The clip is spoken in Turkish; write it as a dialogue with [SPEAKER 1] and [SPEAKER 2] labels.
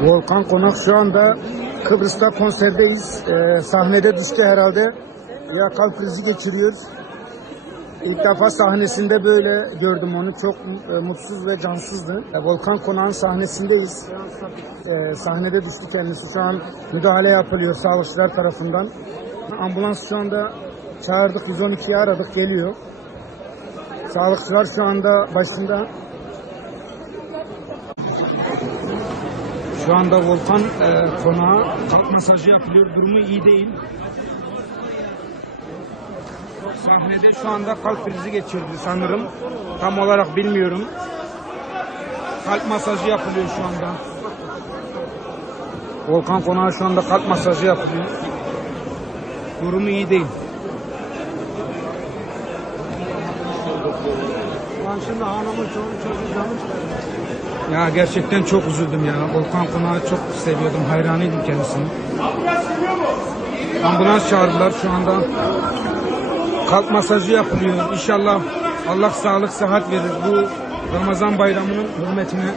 [SPEAKER 1] Volkan Konak şu anda Kıbrıs'ta konserdeyiz. Ee, sahnede düştü herhalde. Ya kalp krizi geçiriyor. İlk defa sahnesinde böyle gördüm onu. Çok e, mutsuz ve cansızdı. E, Volkan Konak'ın sahnesindeyiz. E, sahnede düştü kendisi. Şu an müdahale yapılıyor sağlıkçılar tarafından. Ambulans şu anda çağırdık. 112'yi aradık. Geliyor. Sağlıkçılar şu anda başında Şu anda volkan e, konağa kalp masajı yapılıyor. Durumu iyi değil. Sahnede şu anda kalp krizi geçirdi sanırım. Tam olarak bilmiyorum. Kalp masajı yapılıyor şu anda. Volkan konağa şu anda kalp masajı yapılıyor. Durumu iyi değil. Ben şimdi hanımın çoğu çocuğu canı ya gerçekten çok üzüldüm ya. Volkan Konak'ı çok seviyordum. Hayranıydım kendisini. Ambulans çağırdılar şu anda. Kalp masajı yapılıyor. İnşallah Allah sağlık sıhhat verir. Bu Ramazan bayramının hürmetine